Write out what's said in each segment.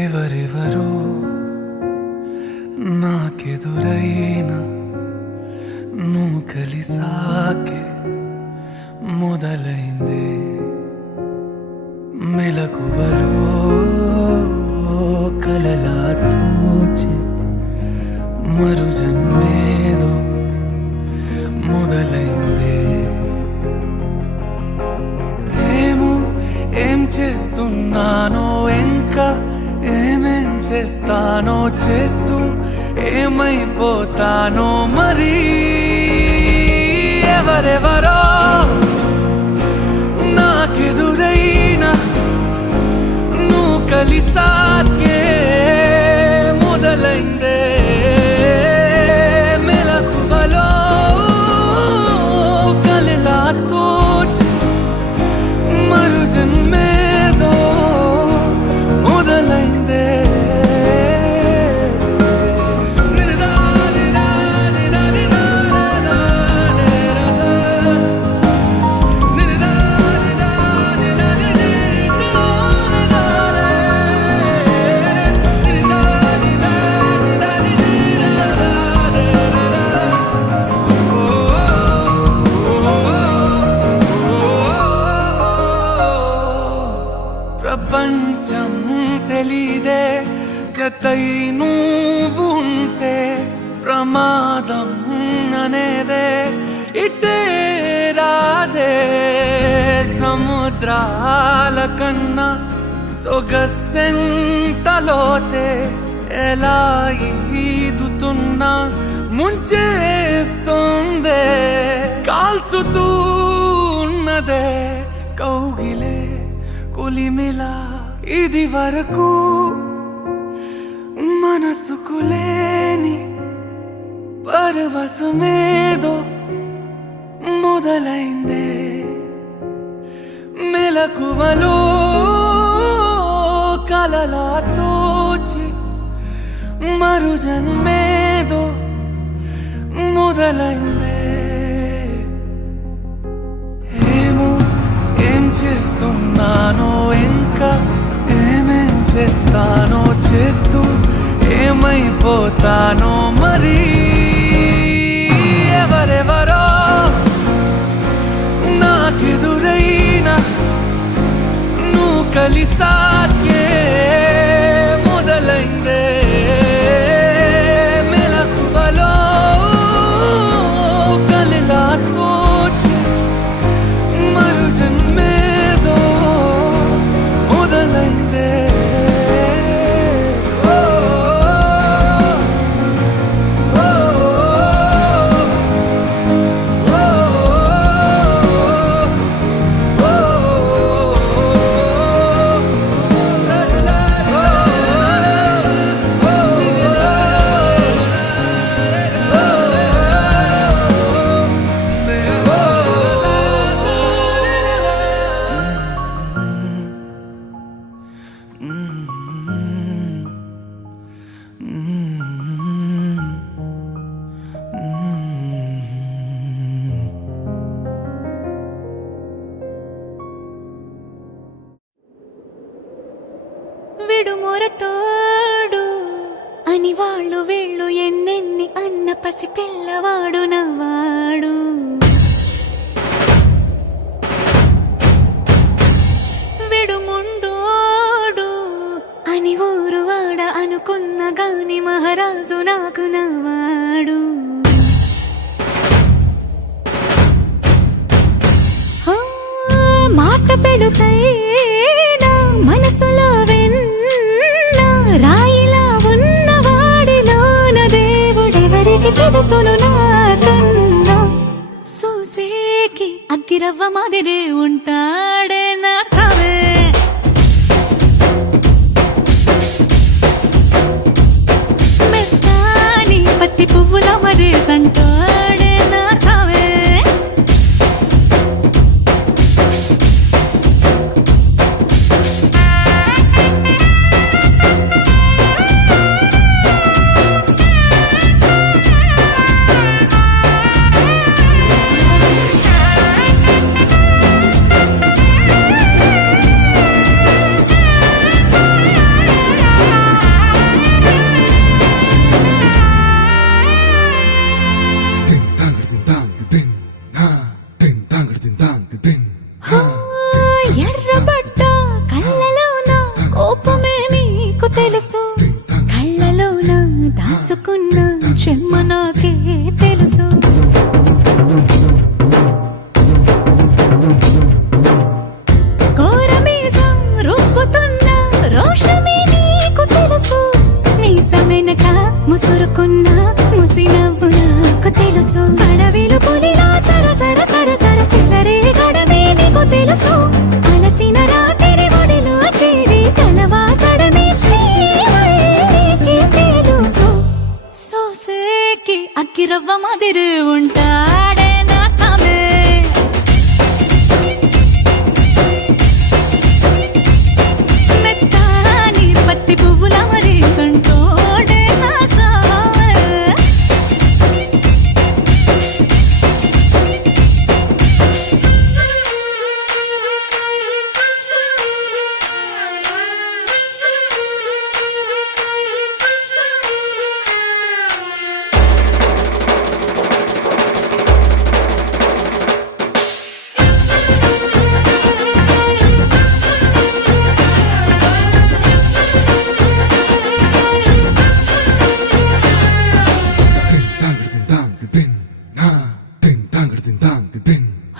ఎవరెవరో నాకెదురైనా నువ్వు కలిసాకే మొదలైందే మెలకువలో కలలా తోచే మరు జన్మేదో మొదలైందే ఏం చేస్తున్నానో ఇంకా ఏమేం చేస్తానో చేస్తూ ఏమైపోతానో మరి ఎవరెవరో నాకెదురైనా నువ్వు కలిసాకే మొదలైందే మెలకువలో కలలా తోచి మరు జన్మేదో మొదలైందే ప్రపంచం తెలీదే జతై నువ్వు ఉంటే ప్రమాదం అనేదే ఇటే రాదే సముద్రాల కన్నా సొగసెంతలోతే ఎలా ఈదుతున్నా ముంచేస్తుందే కాల్చుతూ ఉన్నదే కౌగిలే కొలిమిలా ఇది వరకు మనసుకు లేని పరవశమేదో మొదలైందే మెలకువలో కలలా తోచి మరు జన్మేదో మొదలైందే ఏం చేస్తున్నానో ఇంకా ఏమేం చేస్తానో చేస్తూ ఏమైపోతానో మరి ఎవరెవరో నాకెదురైనా నువ్వు కలిసాకే మొదలైందే మెలకువలో కలలా తోచి మరు జన్మేదో మొదలైందే విడుమొరటోడు అని వాళ్ళు వీళ్ళు ఎన్నెన్ని అన్న పసి పిల్లవాడు నవ్వాడు విడుముండోడు అని ఊరు వాడ అనుకున్న గాని మహారాజు నాకు నవ్వాడు మాట పెడుసైనా మనసులో రాయిలా ఉన్నవాడిలోన దేవుడెవరికి తెలుసును నాకన్నా చూసేకి అగ్గిరవ్వ మాదిరి ఉంటాడే నా సవే మెత్తాని పత్తి పువ్వుల మరి సంటాడే నా సావే ఎర్రబడ్డ కళ్ళలోన కోపమే నీకు తెలుసు కళ్ళలోన దాచుకున్న చెమ్మ నాకే తెలుసు కోరమీసం రుబ్బుతున్న రోషమే నీకు తెలుసు మీసమెనక ముసురుకున్న ముసినవ్వు నాకు తెలుసు అడవిలు పులిలా సరసర సరసర చిల్లరే గడమే నీకు తెలుసు అలసిన రాత్రి ఒడిలో చేరి కలవాచడమే శ్రీవల్లికి తెలుసు సోసేకి అగ్గిరవ్వ మాదిరి ఉంటాడే నా సామే మెత్తాని పత్తి పువ్వుల మరి సంటోడే నా సామే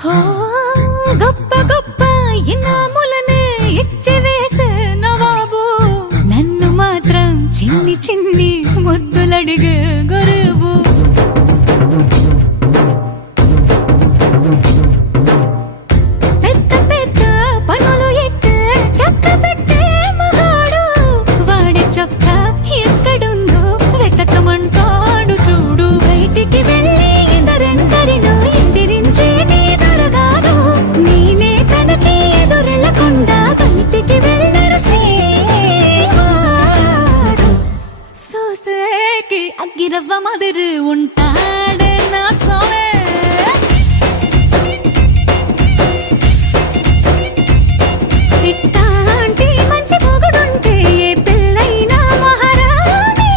హో గొప్ప గొప్ప ఇనాములనే ఇచ్చి వేసే నవాబు నన్ను మాత్రం చిన్ని చిన్ని ముద్దులడిగే గరువు పెద్ద పెద్ద పనులు ఎట్టే చక్క పెట్టే మగాడు వాడి చొక్క ఎక్కడుందో వెతకమంటాడు చూడు బయటికి వెళ్ళి ఇద్దరెందరినో ఎదిరించేటి దొరగాను నేనే తనకి ఎదురెళ్ళకుండా బయటికి వెళ్ళరు శ్రీవాడు సోసేకి అగ్గిరవ్వ మాదిరి ఉంటాడే నా సోమే ఇట్టాంటి మంచి పొగడుంటే ఏ పిల్లైనా మహారాణి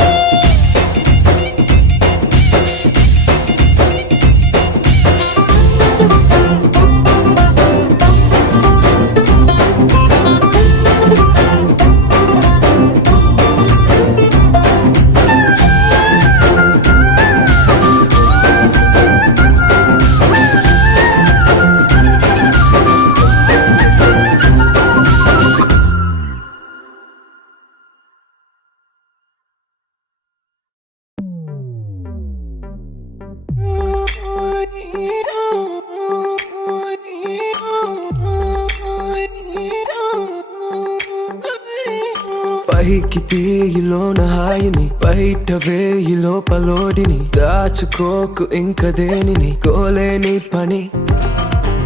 పైకి తీయిలోన హాయిని బయట వేయి లోపలోడిని దాచుకోకు ఇంక దేనిని కోలేని పని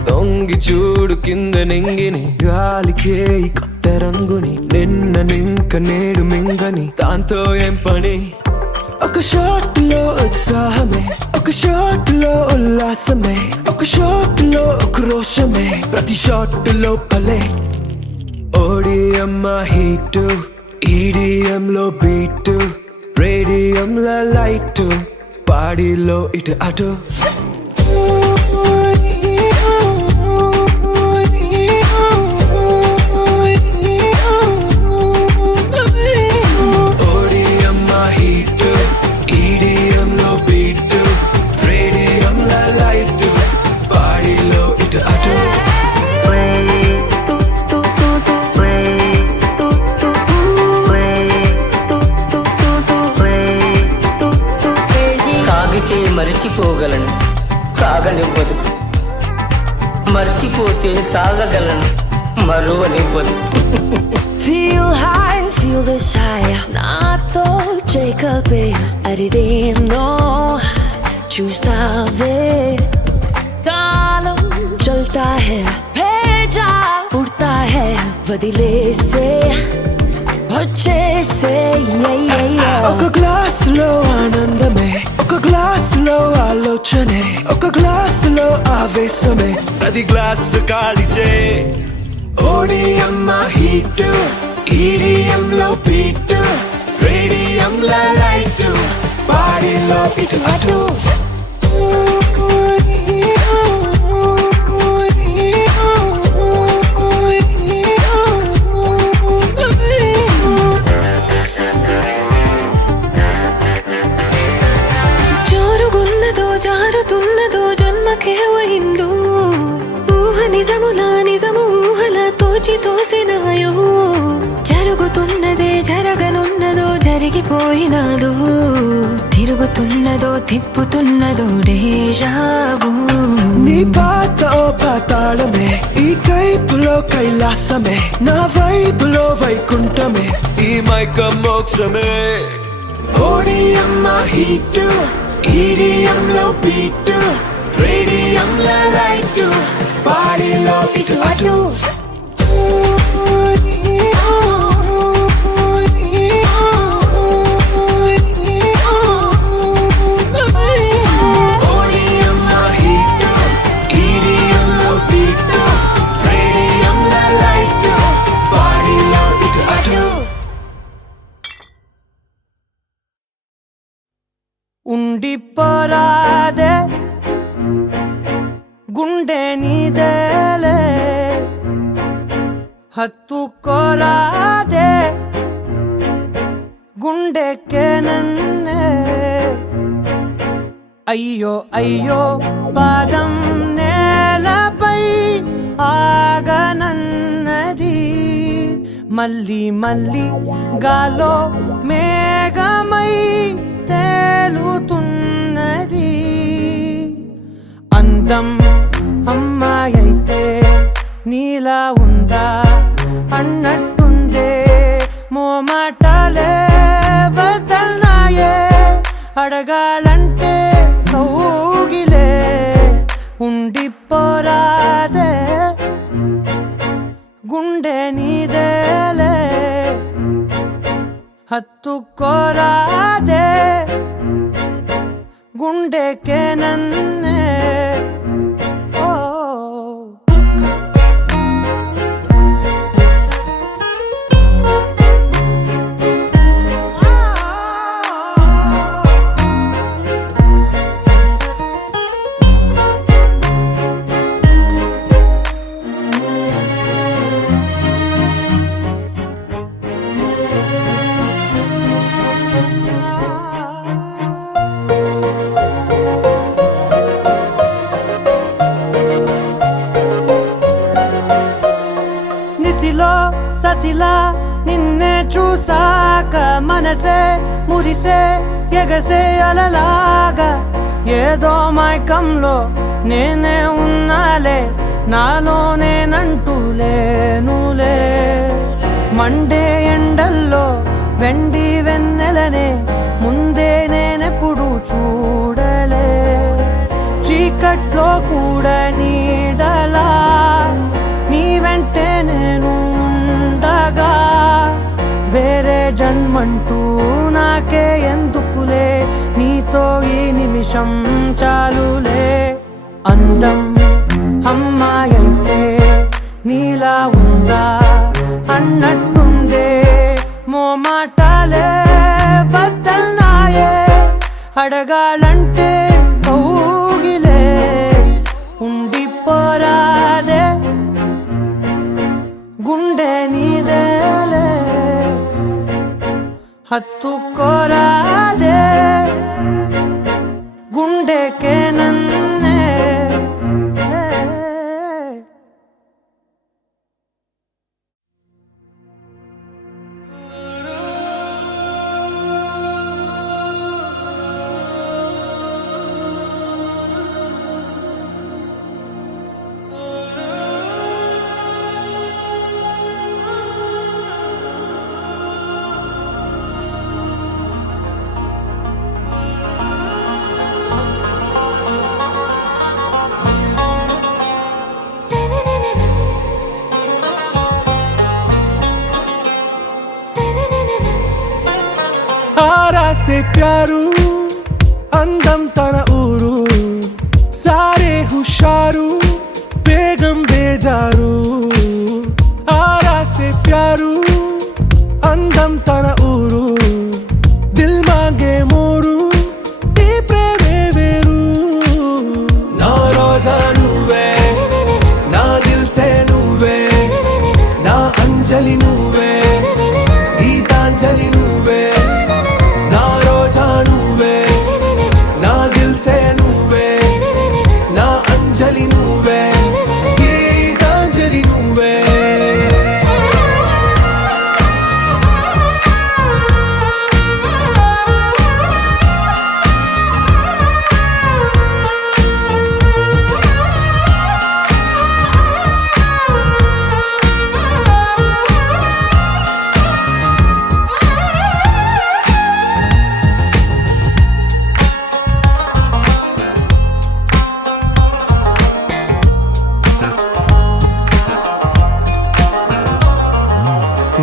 తొంగి చూడు కింద నింగిని గాలికే ఈ కొత్త రంగుని నిన్న నింక నేడు మింగని దాంతో ఏం పని ఒక షాట్ లో ఉత్సాహమే ఒక షాట్ లో ఉల్లాసమే ఒక షాట్ లో క్రోషమే ప్రతి షాట్ లోపలే ఓడిఎం హీటు ఈడిఎం లో బీటు రేడియం లో లైట్ బాడీలో ఇటు అటు ఓడిఎం హీటు ఈడిఎం లో బీటు రేడియం లో లైట్ బాడీలో ఇటు అటు మరిచిపోగలను సాగనివ్వదు మర్చిపోతే తాగగలను మరువనివ్వదు Feel high, feel this high నాతో చేకల్పే అరిదేనో చూస్తావే కాలం చల్తా హై భేజా ఉడతా హై వదిలేసే వచ్చేసే ఒక గ్లాసులో ఆనందమే ఒక గ్లాసులో ఆలోచనే ఒక గ్లాసులో ఆవేశమే అది గ్లాస్ కాలిచే ఓడియమ్మ హీట్ ఈడియం లో బీట్ రేడియం లో లైట్ బాడీలో ఇటు అటు జోరుగున్నదో జారుతున్నదో జన్మకేవైందో ఊహ నిజములా నిజము ఊహలా తోచి తోసినాయో జరుగుతున్నదే జరగనున్నదో జరిగిపోయినాదో తిరుగుతున్నదో తిప్పుతున్నదో డేజావు నీ పాత ఓ పాతాళమే ఈ కైపులో కైలాసమే నా వైపులో వైకుంఠమే ఈ మైక మోక్షమే ఓడియమ్మ హీట్ ఈడియం లో బీట్ రేడియం లో లైట్ బాడీలో ఇటు అటు ఓడియమ్మ హీట్ ఈడియం లో బీట్ రేడియం లో లైట్ బాడీలో ఇటు అటు ఉండిపోరాదే గుండె నీదేలే హత్తుకోరాదే గుండెకే నన్నే అయ్యో అయ్యో పాదం నేలపై ఆగనన్నది మళ్ళీ మళ్ళీ గాలో మేఘమై తేలుతున్నది అందం అమ్మాయైతే నీలా ఉందా అన్నట్టుందే మోమాటలే వదల్నాయే అడగాలంటే కౌగిలే ఉండిపోరాదే గుండె నీదేలే హత్తుకోరాదే గుండెకే నన్నే ఓ ససిలా నిన్నే చూసాక మనసే మురిసే ఎగసే అలలాగా ఏదో మైకంలో నేనే ఉన్నాలే నాలోనేనంటూ లేనులే మండే ఎండల్లో వెండి వెన్నెలనే ముందే నేనెప్పుడు చూడలే చీకట్లో కూడా నీడలా నీ వెంటే నేను ఉండగా వేరే జన్మంటూ నాకే ఎందుకులే నీతో ఈ నిమిషం చాలులే అందం అమ్మాయైతే నీలా ఉందా అన్నట్టుందే మోమాటలే వదల్నాయే అడగాలంటే కౌగిలే ఉండిపోరాదే గుండె నీదేలే హత్తుకోరాదే గుండెకే నన్నే से प्यारू అందం తన ఊరు సారే హుషారు బేగం బేజారు ఆరా సే ప్యారు అందం తన ఊరు దిల్ మాంగే మోరు ఈ ప్రేమే వేరు నా రోజా నువ్వే నా దిల్ సే నువ్వే నా అంజలి నువ్వే గీతాంజలి నువ్వే నా రోజా నువ్వే నా దిల్ సే నువ్వే నా అంజలి నువ్వే గీతాంజలి నువ్వే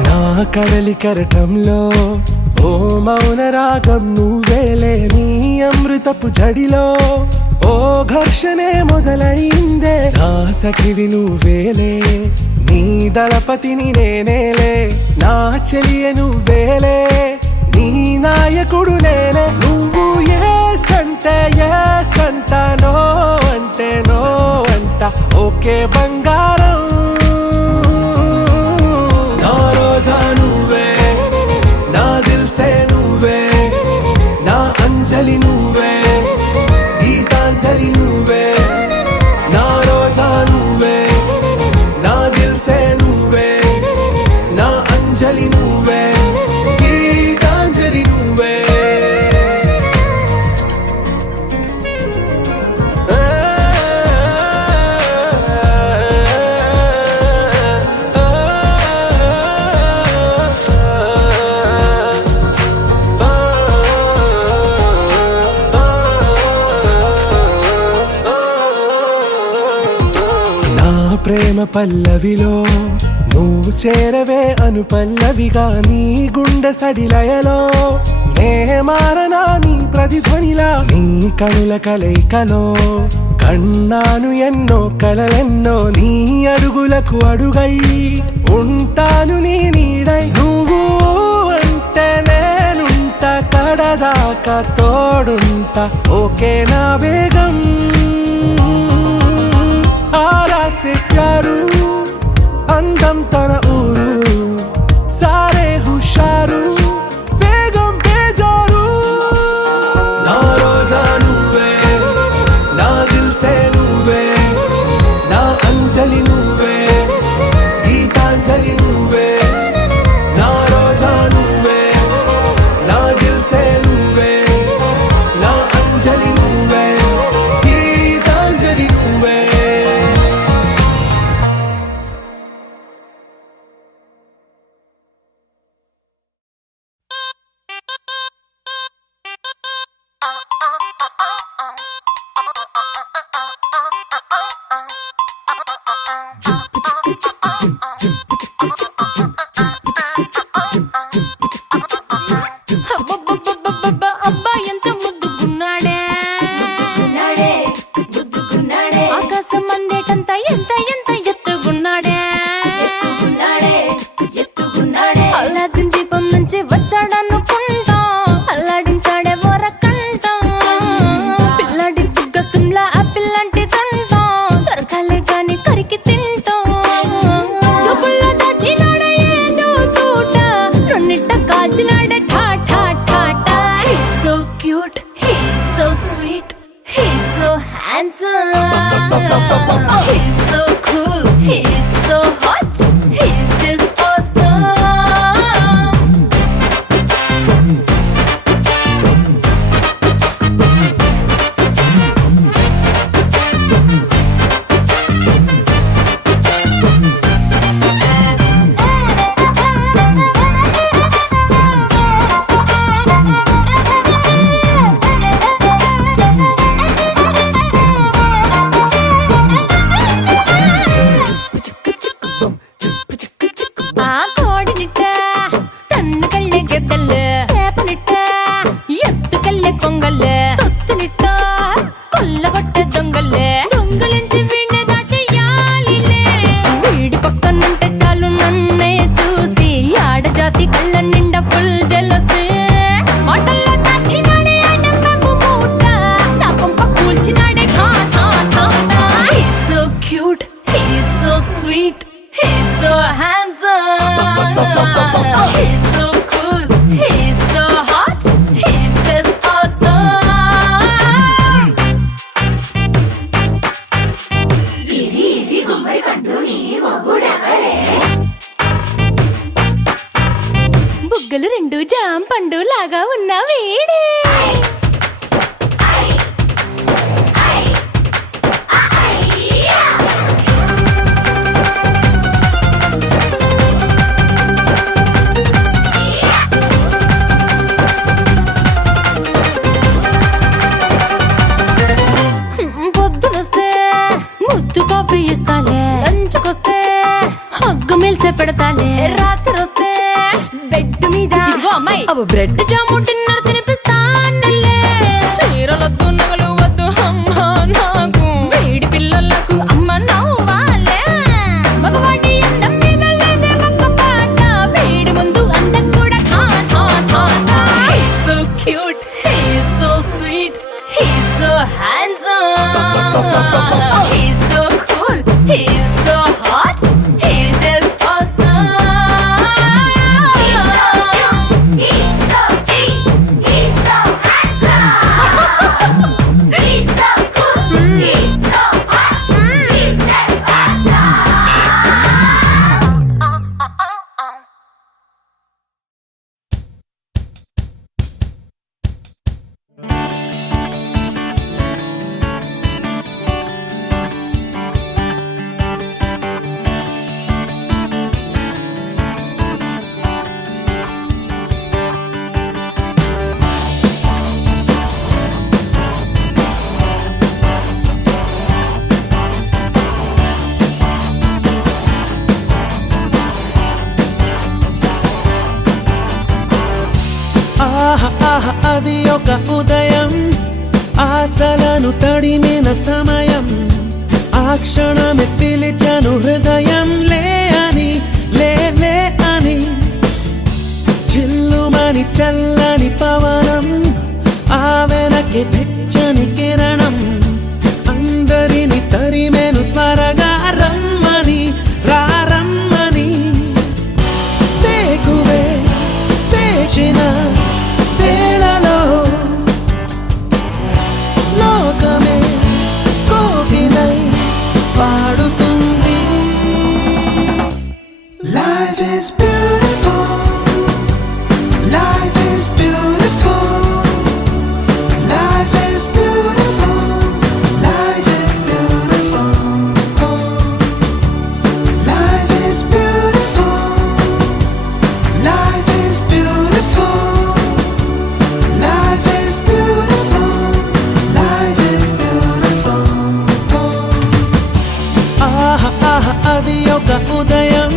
నా కడలి కరటంలో ఓ మౌన రాగం నువ్వేలే నీ అమృతపు జడిలో ఓ ఘర్షణే మొదలైందే నా సఖివి నువ్వేలే నీ దళపతిని నేనేలే నా చెలియ నువ్వేలే నీ నాయకుడు నేనే నువ్వు ఏ సంట నో అంటే నో అంట ఓకే బంగారం నా రోజా నువ్వే నా దిల్ సే నువ్వే నా అంజలి నువ్వే గీతాంజలి నువ్వే నా రోజా నువ్వే నా దిల్ సే నువ్వే నా అంజలి నువ్వే గీతాంజలి నువ్వే నా ప్రేమ పల్లవిలో నువ్వు చేరవే అను పల్లవిగా నీ గుండె సడిలయలో నే మారనా నీ ప్రతిధ్వనిలా నీ కనుల కలయికలో కన్నాను ఎన్నో కలలెన్నో నీ అడుగులకు అడుగై ఉంటాను నీ నీడై నువ్వు అంటే నేనుంట కడదాకా తోడుంటా ఓకే నా బేగం ఆరా సే ప్యారు అందం తన ఊరు సారే హుషారు బేగం బేజారు నా రోజా నువ్వే నా దిల్ సే నువ్వే నా అంజలి నువ్వే గీతాంజలి నువ్వే నా రోజా నువ్వే నా దిల్ సే నువ్వే నా అంజలి నువ్వే గీతాంజలి నువ్వే అబ్బబ్బబ్బబ్బబ్బ, అబ్బా ఎంత ముద్దుగున్నాడే ఆకాశం అందేటంత ఎంత ఎంత ఎత్తుగున్నాడే అల్లాదిన్ దీపం నుంచి వచ్చాడనుకుంటా అల్లాడించాడే ఓరకంట పిల్లాడి బుగ్గ సిమ్లా ఆపిల్ లాంటి తంట దొరకాలే గాని కరికి తింటా చూపుల్లో దాచినాడే ఏదో తూట నన్నిట్ట కాచినాడే ఠా ఠా ఠా ఠా He's so cute, he's so sweet, he's so handsome, he's so cool, he's so hot, he's just awesome. అబ్బ బ్రెడ్ జాము డిన్నర్ తినిపిస్తానులే చీరలొద్దు నగలు వద్దు అమ్మా నాకు వేడి పిల్లలకు అమ్మ నవ్వాలే మగవాడి అందం మీద లేదే ఒక్క పాట వేడి ముందు అందం కూడా ఠాన్ ఠాన్ ఠాన్ He's so cute, he's so sweet, he's so handsome, he's so cool, he's so hot, he's just awesome. He's so sweet, he's so handsome, he's so cool, he's so hot, he's just awesome. ఆహ ఆహ అది ఒక ఉదయం ఆశలను తడిమిన సమయం ఆ క్షణమే పిలిచాను హృదయం లే అని లే లే అని చిల్లుమని చల్లని పవనం ఆ వెనక్కి వెచ్చని కిరణం అందరిని తరిమెను త్వరగా రమ్మని రారమ్మని వేకువే వేచిన వేళలో లోకమే కోకిలై పాడుతుంది Life is beautiful, life is beautiful, life is beautiful, life is beautiful, life is beautiful, life is beautiful, life is beautiful, life is beautiful. ఆహ ఆహ అది ఒక ఉదయం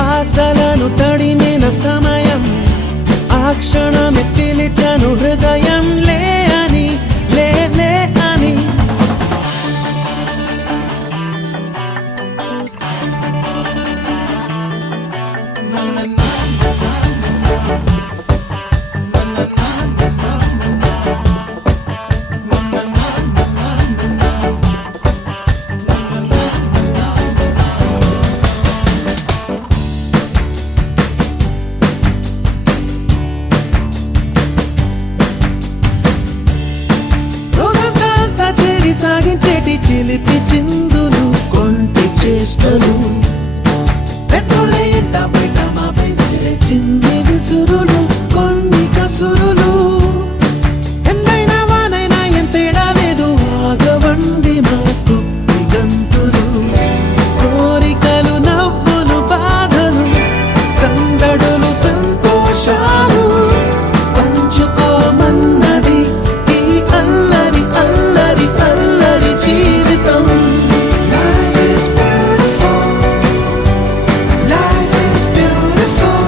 ఆశలను తడిమిన సమయం ఆ క్షణమే పిలిచాను హృదయం లే అని లే లే అని రోజంతా చేరి సాగించేటి చిలిపి చిందులు కొంటి చేష్టలు పెద్దోళ్ళ ఎంట బయట మాపై విసిరే చిన్ని విసురులు కొన్ని కసురులు ఎంతైనా వానైనా ఎంతేడా లేదు ఆగవండి మాకు గంతులు కోరికలు నవ్వులు బాధలు సందడులు సంతోషాలు పంచుకోమన్నది ఈ అల్లరి అల్లరి అల్లరి జీవితం Life is beautiful, life is beautiful,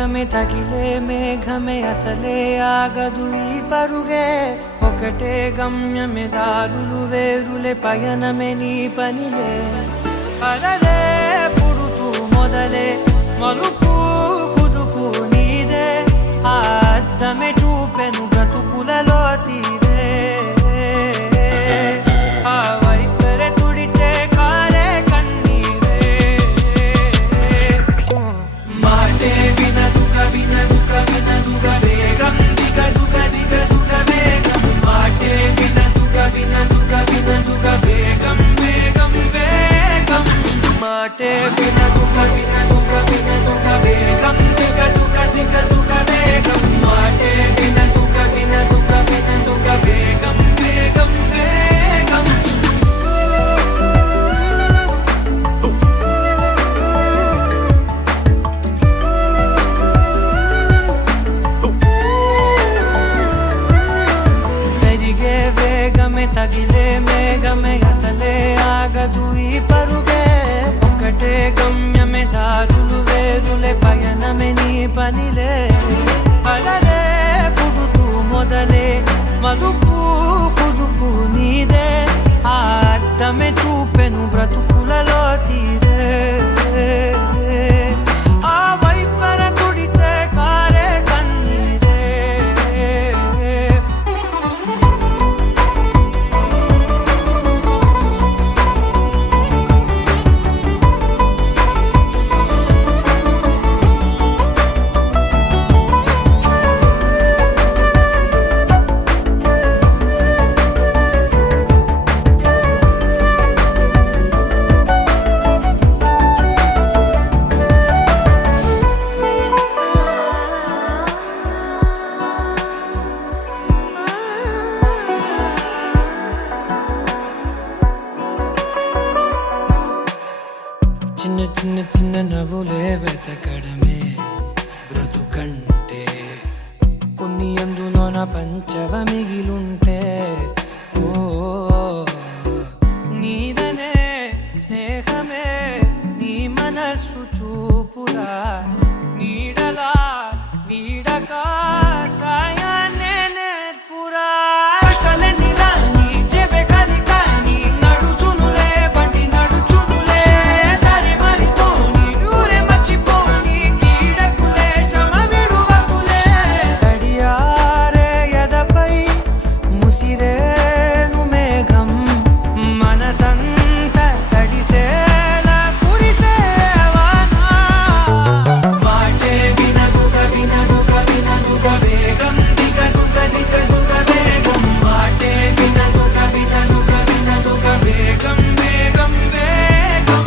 వేగమే తగిలే మేఘమే అసలే ఆగదు ఈ పరుగే ఒకటే గమ్యమే దారులు వేరులే పయనమే నీ పనిలే అలలే పుడుతూ మొదలే మలుపు కుదుపు నీదే ఆ అద్దమే చూపెను బ్రతుకులలో తీరే ఆ వైపరే తుడిచే కారే కన్నీరే మాటే వినదుగ వినదుగ వినదుగ వేగం దిగదుగ దిగదుగ వేగం మాటే వినదుగ వినదుగ వినదుగ వేగం వేగం వేగం మాటే వినదుగ వినదుగ వినదుగ వేగం దిగదుగ దిగదుగ వేగం మాటే వినదుగ వినదుగ వినదుగ వేగం వేగం వేగం పెరిగే వేగమే తగిలే మేఘమే అసలే ఆగదు ఈ పరుగే ఒకటే గమ్యమే దారులు వేరులే పయనమే నీ పనిలే అలలే పుడుతూ మొదలే మలుపు కుదుపు నీదే ఆ అద్దమే చూపెను బ్రతుకులలో తీరే ఆ వైపర తుడిచే కారే కన్నీరే చిన్న చిన్న చిన్న నవ్వులే వెతకడమే బ్రతుకంటే కొన్ని అందులోన పంచవ మిగిలుంటే ఓ నీదనే స్నేహమే నీ మనస్సు చూపురా నీడలా వీడక సాయాన్నే నేర్పురా కలని రాని చెబె కలికాని నడుచునులే బండి నడుచునులే దారి మరిపోని ఊరే మర్చిపోని కీడకులే శ్రమ విడువకులే తడియారే ఎదపై ముసిరేను మేఘం మనసంత తడిసేలా కురిసేవానా మాటే వినదుగ వినదుగ వినదుగ వేగం దిగదుగ దిగదుగ వేగం మాటే వినదుగ వినదుగ వినదుగ వేగం వేగం వేగం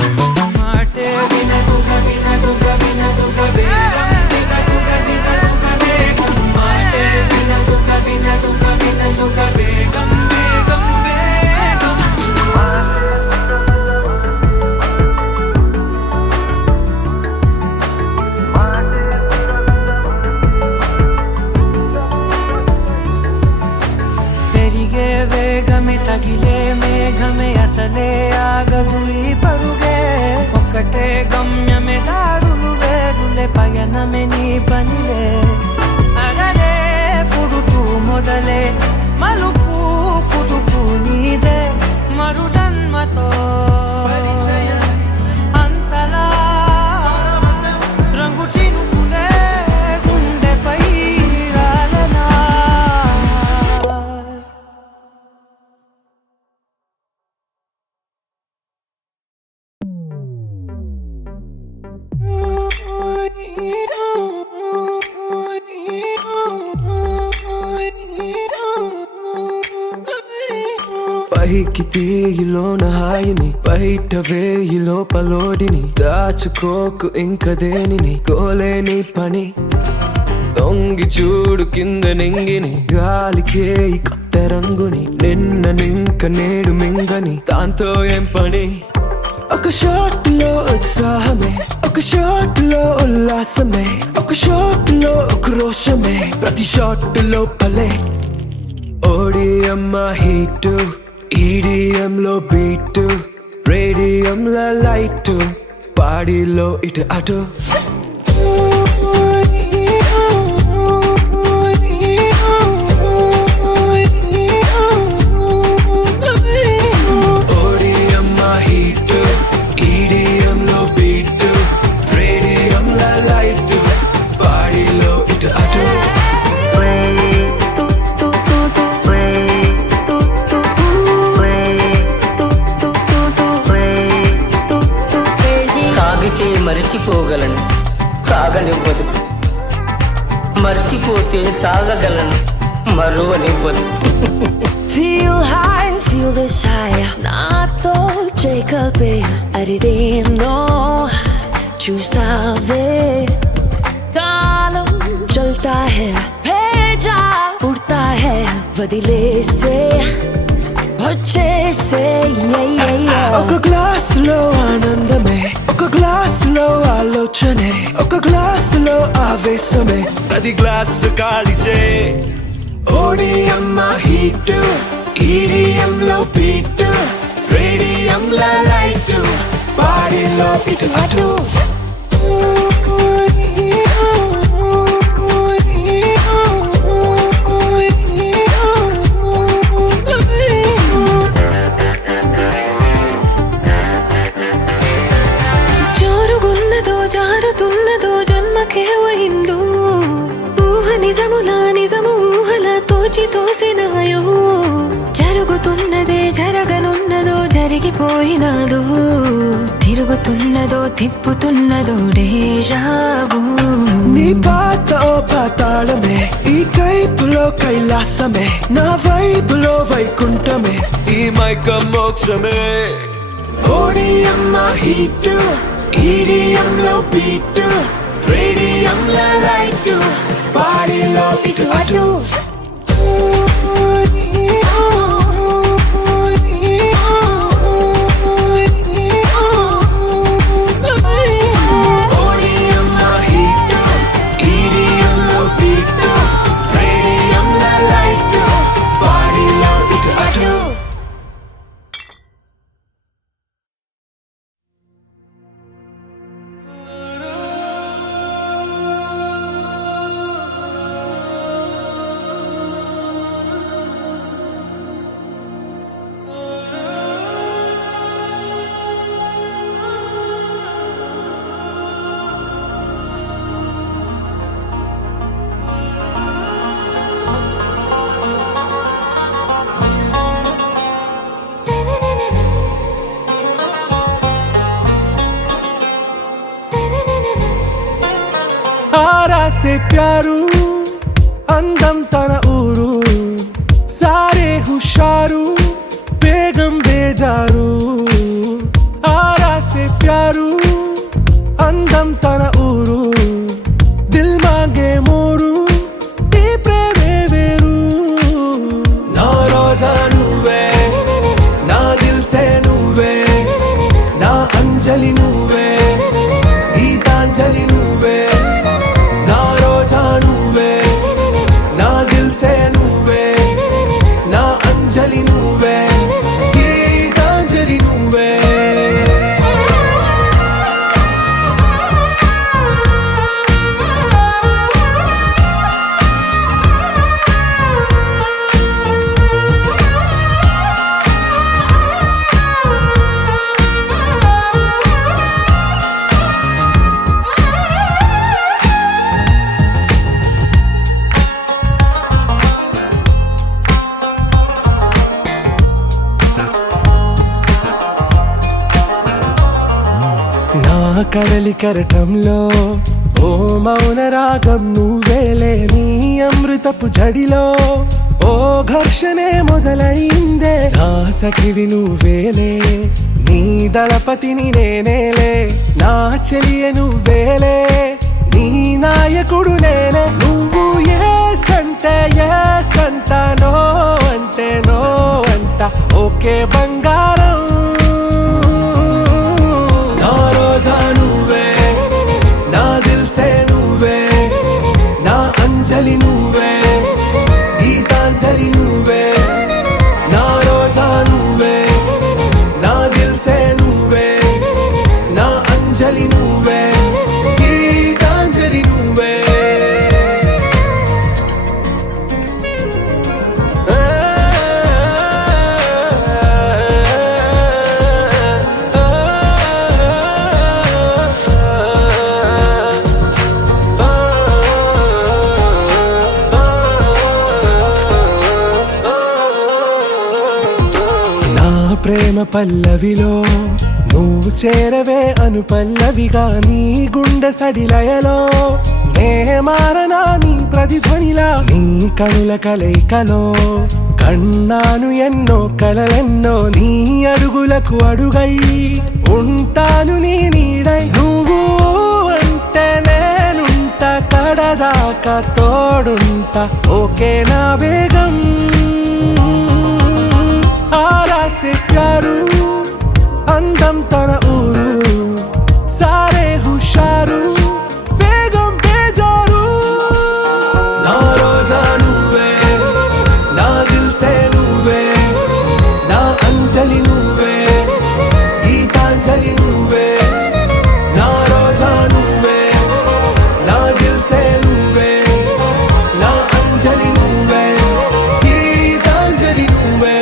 మాటే వినదుగ వినదుగ వినదుగ వేగం దిగదుగ దిగదుగ వేగం మాటే వినదుగ వినదుగ వినదుగ వేగం వేగం వేగం పెరిగే వేగమే తగిలే మేఘమే అసలే ఆగదు ఈ పరుగే ఒకటే గమ్యమే దారులు వేరులే పయనమే నీ పనిలే అలలే పుడుతూ మొదలే మలుపు కుదుపు నీదే మరు జన్మతో అంతలా రంగు చినుకులే గుండెపై రాలనా పైకి తీయిలోన హాయిని బయట వేయి లోపలోడిని దాచుకోకు ఇంక దేనిని కోలేని పని దొంగి చూడు కింద నింగిని గాలికే ఈ కొత్త రంగుని నిన్న నింక నేడు మింగని దాంతో ఏం పని ఒక షాట్ లో ఉత్సాహమే ఒక షాట్ లో ఉల్లాసమే ఒక షాట్ లో క్రోషమే ప్రతి షాట్ లోపలే ఓడిఎం హీట్ ఈడిఎం లో బీట్ రేడియం లో లైట్ పాడిలో ఇటు అటు మర్చిపోతే తాగగలను మరువనివ్వదు. Feel high, feel this high. Na to Jacob, arideno chustave. Kalam chalta hai, bheja udta hai, vadile se, bachche se, yeah. ఒక గ్లాస్ లో ఆనందమే, ఒక గ్లాస్ లో ఆలోచనే, ఒక గ్లాస్ లో ఆవేశమే, అది గ్లాస్ కాలిచే. ఓడిఎం హీట్, ఈడిఎం లో బీట్, రేడియం లో లైట్, బాడీలో ఇటు అటు. జోరుగున్నదో జారుతున్నదో జన్మకే అయిందో, ఊహ నిజములా నిజము ఊహలా తోచి తోసినాయో, జరుగుతున్నదే జరగనున్నదో జరిగిపోయినాదో, తిరుగుతున్నదో తిప్పుతున్నదో డేజావు. నీ పాత ఓ పాతాళమే, ఈ కైపులో కైలాసమే, నా వైపులో వైకుంఠమే, ఈ మైక మోక్షమే. ఓడిఎం హీట్, ఈడిఎం లో బీట్, రేడియం లో లైట్, బాడీలో ఇటు అటు. ఓడిఎం హీట్, ఈడిఎం లో బీట్, రేడియం లో లైట్, బాడీలో ఇటు అటు. आरा से प्यारू అందం తన ఊరు, సారే హుషారు బేగం బేజారు. ఆరా సే ప్యారు అందం తన ఊరు, దిల్ మాంగే మోరు, ఈ ప్రేమే వేరు. నా రోజా నువ్వే, నా దిల్ సే నువ్వే, నా అంజలి నువ్వే, గీతాంజలి నువ్వే. నా రోజా నువ్వే, నా దిల్ సే నువ్వే, నా అంజలి నువ్వే, గీతాంజలి నువ్వే. నా కడలి కరటంలో ఓ మౌన రాగం నువ్వేలే, నీ అమృతపు జడిలో ఓ ఘర్షణే మొదలైందే. నా సఖివి నువ్వేలే, నీ దళపతిని నేనేలే, నా చెలియ నువ్వేలే, నీ నాయకుడు నేనే. నువ్వు ఏ సంటే ఏ సంట, నో అంటే నో అంట, ఓకే బంగారం. నా రోజా నువ్వే, నా దిల్ సే నువ్వే, నా అంజలి నువ్వే, గీతాంజలి నువ్వే. నా రోజా నువ్వే, నా దిల్ సే నువ్వే, నా అంజలి నువ్వే, గీతాంజలి నువ్వే. ప్రేమ పల్లవిలో నువ్వు చేరవే అనుపల్లవిగా, నీ గుండె సడిలయలో నే మారనా నీ ప్రతిధ్వనిలా నీ కనుల కలయికలో కన్నాను ఎన్నో కలలెన్నో నీ అడుగులకు అడుగై ఉంటాను నీ నీడై నువ్వు అంటే నేనుంట కడదాకా తోడుంటా ఓకే నా బేగం ఆరా సే ప్యారు అందం తన ఊరు సారే హుషారు బేగం బేజారు నా రోజా నువ్వే నా దిల్ సే నువ్వే నా అంజలి నువ్వే గీతాంజలి నువ్వే నా రోజా నువ్వే నా దిల్ సే నువ్వే నా అంజలి నువ్వే గీతాంజలి నువ్వే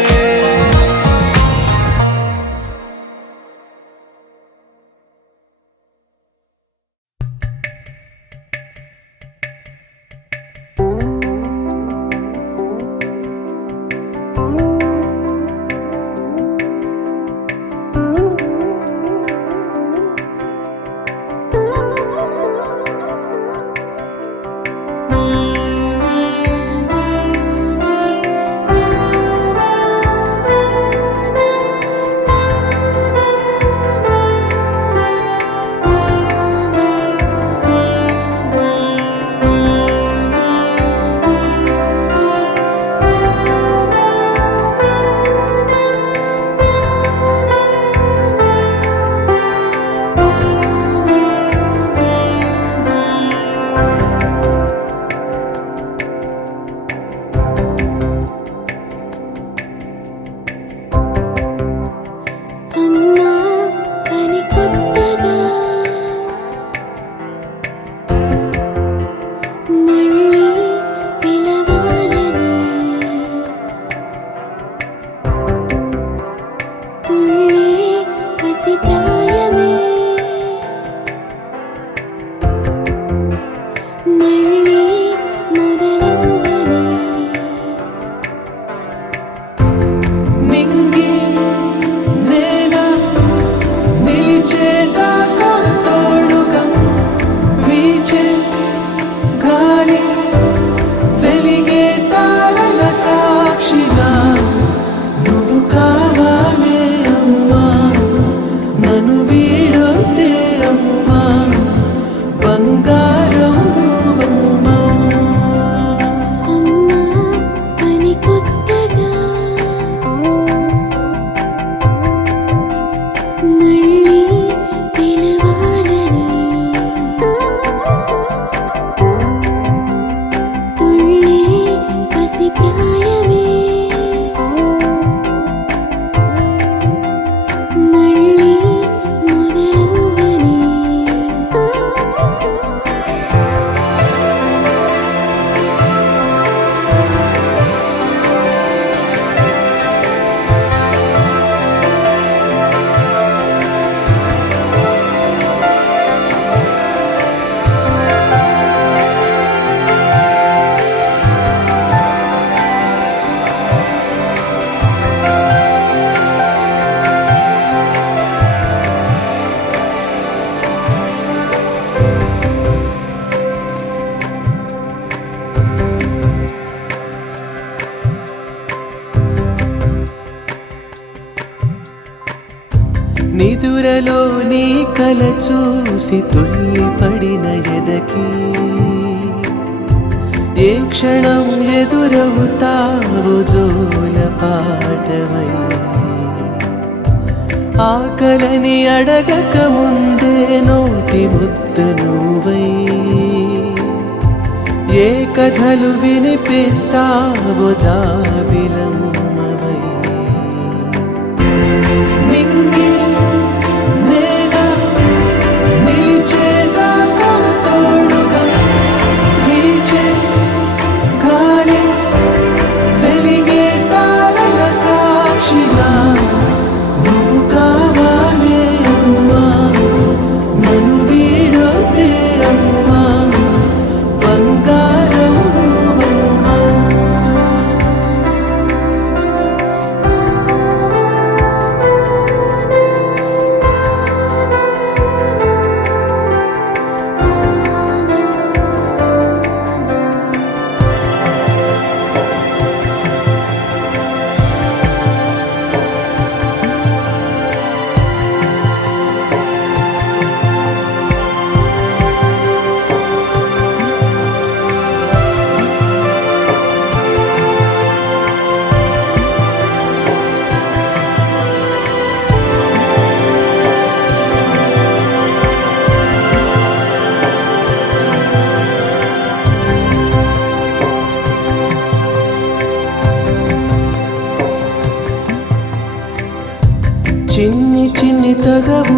అమ్మా అని కొత్తగా మళ్ళీ పిలవాలని తుళ్ళే పసి ప్రాయమే మళ్ళీ మొదలవ్వని నింగి నేల నిలిచేదాకా తోడుగా వీచే గాలి వెలిగే తారల సాక్షిగా నువ్వు కావాలే అమ్మా నన్ను వీడొద్దే అమ్మా బంగారం నువ్వమ్మా అమ్మా అని కొత్తగా మళ్ళీ పిలవాలని తుళ్ళే పసి ప్రాయమే మళ్ళీ మొదలవ్వని నిదురలో నీ కల చూసి తుళ్ళి పడిన ఎదకి ఏ క్షణం ఎదురవుతావు జోల పాటవై ఆకలని అడగక ముందే నోటి ముద్ద నువ్వై ఏ కథలు వినిపిస్తావో జాబిలమ్మవై నింగి నేల నిలిచేదాకా తోడుగా వీచే గాలి వెలిగే తారల సాక్షిగా నువ్వు కావాలే అమ్మా నన్ను వీడొద్దే అమ్మా బంగారం నువ్వమ్మా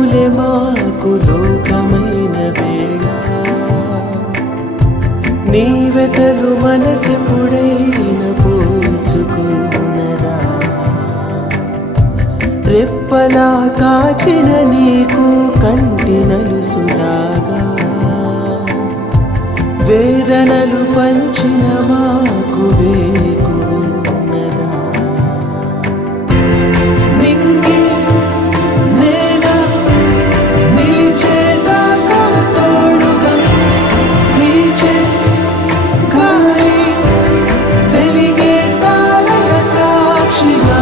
నువ్వులే మాకు లోకమైన వేళ నీ వెతలు మనసెప్పుడైనా పోల్చుకున్నదా రెప్పలా కాచిన నీకు కంటి నలుసులాగా వేదనలు పంచిన మాకు వేకున్నదా నింగి నేల నిలిచేదాకా తోడుగా వీచే గాలి వెలిగే తారల సాక్షిగా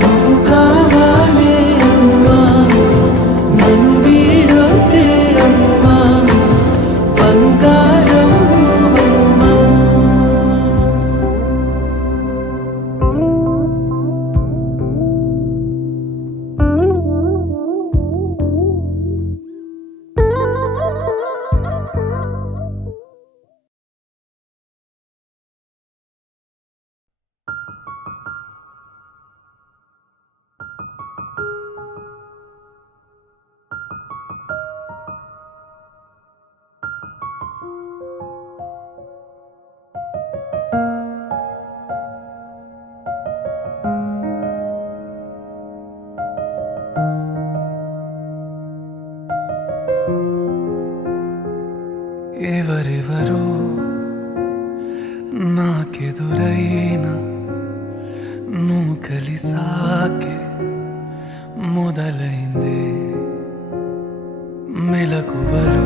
నువ్వు కావాలే అమ్మా నన్ను వీడొద్దే అమ్మా బంగారం నువ్వమ్మా ఎవరెవరో నాకెదురైనా నువ్వు కలిసాకే మొదలైందే మెలకువలో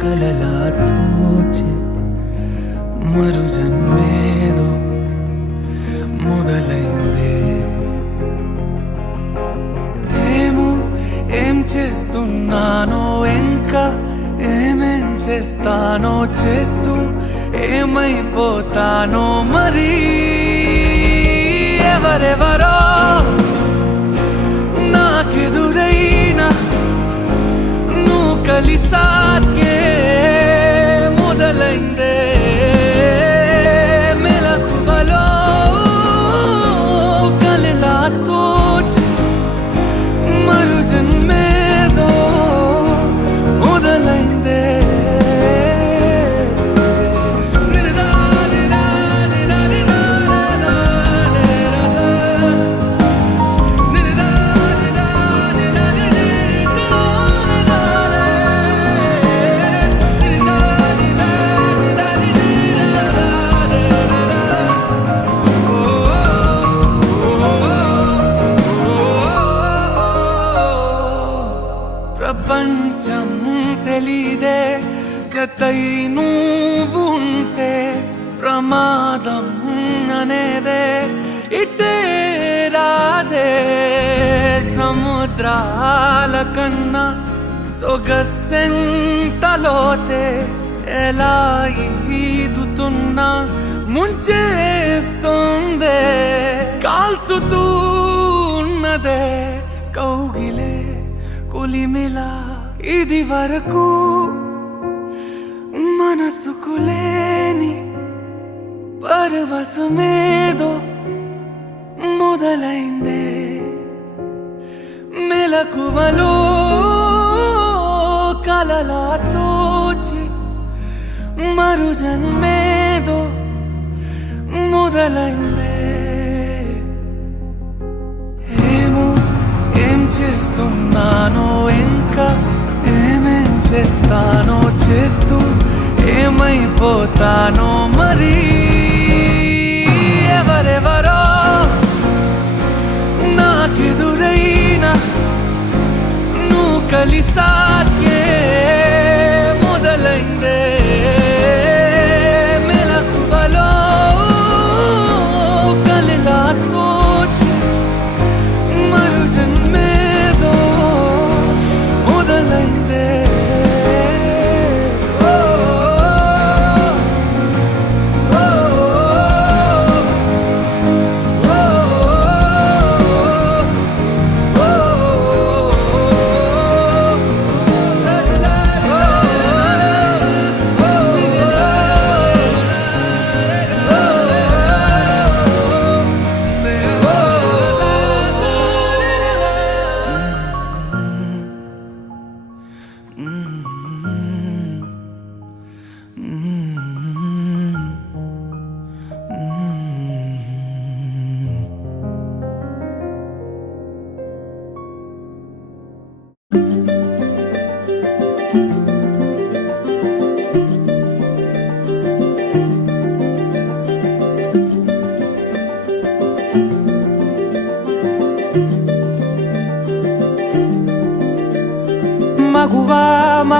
కలలా తోచి మరు జన్మేదో మొదలైందే ఏం చేస్తున్నానో ఇంకా ఏమేం చేస్తానో చేస్తూ ఏమైపోతానో మరి ఎవరెవరో నాకెదురైనా నువ్వు కలిసాకే మొదలైందే మెలకువలో కలలా తోచి మరు జన్మేదో మొదలైందే ప్రపంచం తెలీదే జతై నువ్వు ఉంటే ప్రమాదం అనేదే ఇటే రాదే సముద్రాల కన్నా సొగసెంతలోతే ఎలా ఈదుతున్నా ముంచేస్తుందే కాల్చుతూ ఉన్నదే కౌగిలే కొలిమిలా ఇది వరకు మనసుకు లేని పరవశమేదో మొదలైందే మెలకువలో కలలా తోచి మరు జన్మేదో మొదలైందే ఏం చేస్తున్నానో ఇంకా ఏమేం చేస్తానో చేస్తూ ఏమైపోతానో మరి ఎవరెవరో నాకెదురైనా నువ్వు కలిసాకే మొదలైందే మెలకువలో కలలా తోచి మరు జన్మేదో మొదలైందే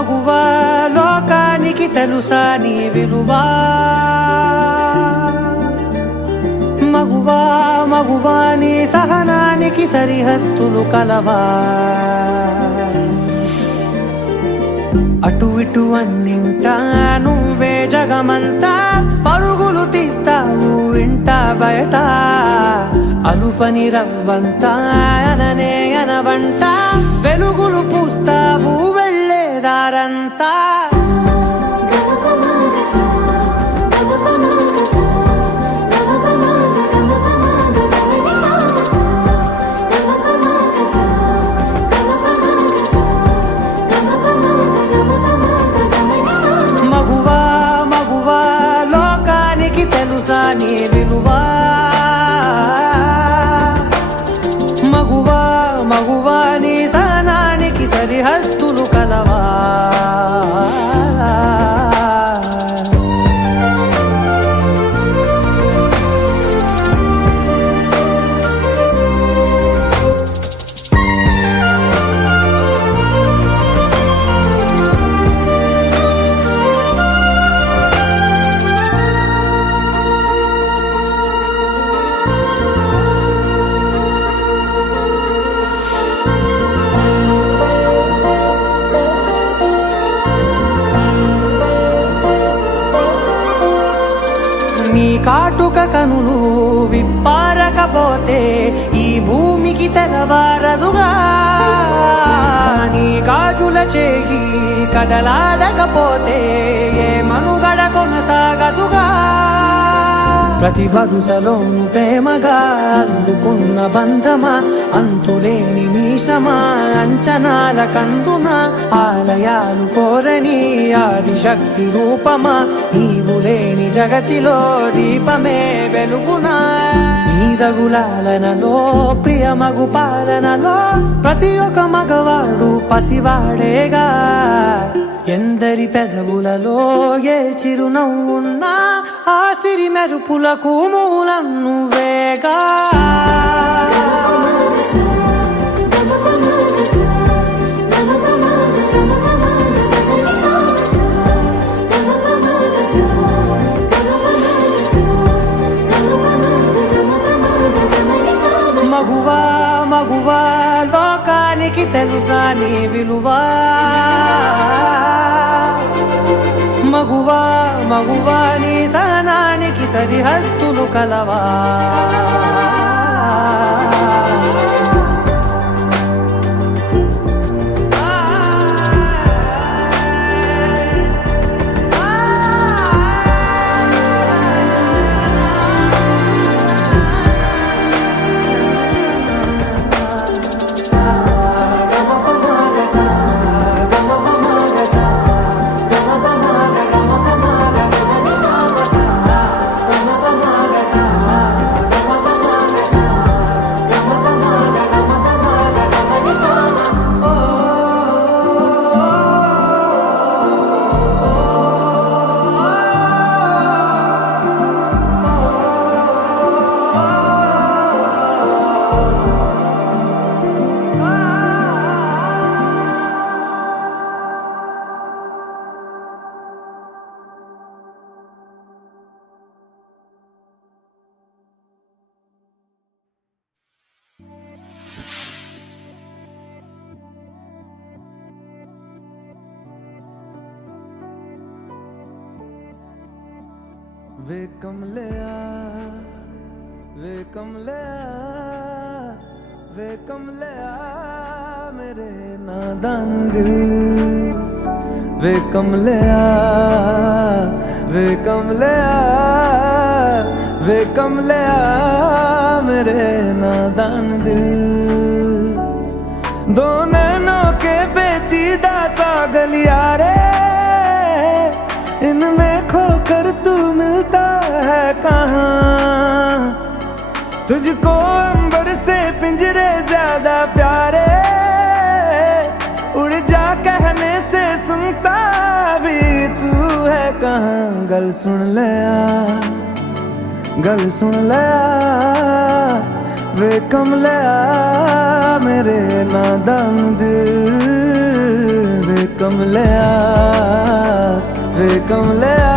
మగువా లోకానికి తెలుసా నీ విలువా మగువా మగువా నీ సహనానికి సరిహద్దులు కలవా అటు ఇటు అన్నింటా నువ్వే జగమంతా పరుగులు తీస్తావు ఇంట బయట అలుపని రవ్వంతా అననే అనవంట వెలుగులు పూస్తావు వెళ్ళేదారంతా మగువా మగువా లోకానికి తెలుసా నీ విలువా మగువా మగువా నీ సహనానికి సరిహద్దులు కలవా నీ కాటుక కనులు విప్పారకపోతే ఈ భూమికి తెలవారదుగా నీ గాజుల చేయి కదలాడకపోతే ఏ మనుగడ కొనసాగదుగా ప్రతి వరుసలోను ప్రేమగా అల్లుకున్న బంధమా అంతులేని నీశమా అంచనాల కందున ఆలయాలు కోరని ఆదిశక్తి రూపమా నీవు లేని జగతిలో దీపమే వెలుగునా నీదగులాలనలో ప్రియమగు పాలనలో ప్రతి ఒక్క మగవాడు పసివాడేగా ఎందరి పెదవులలో ఏ చిరునవ్వున్నా ఆ సిరి మెరుపులకు మూలం నువ్వేగా మగువా మగువా లోకానికి తెలుసా నీ విలువా మగువా మగువా నీ సహనానికి సరిహద్దులు కలవా वे कमलिया वे कमलिया वे कमलिया मेरे नादान दिल वे कमलिया वे कमलिया वे कमलिया मेरे नादान दिल दो नैनों के पेचीदा सा गलिया रे इनमें खोकर तू मिलता है कहाँ तुझको अंबर से पिंजरे ज्यादा प्यारे उड़ जा कहने से सुनता भी तू है कहाँ गल सुन ले वे कमलिया मेरे नादान दिल वे कमलिया वे कमलिया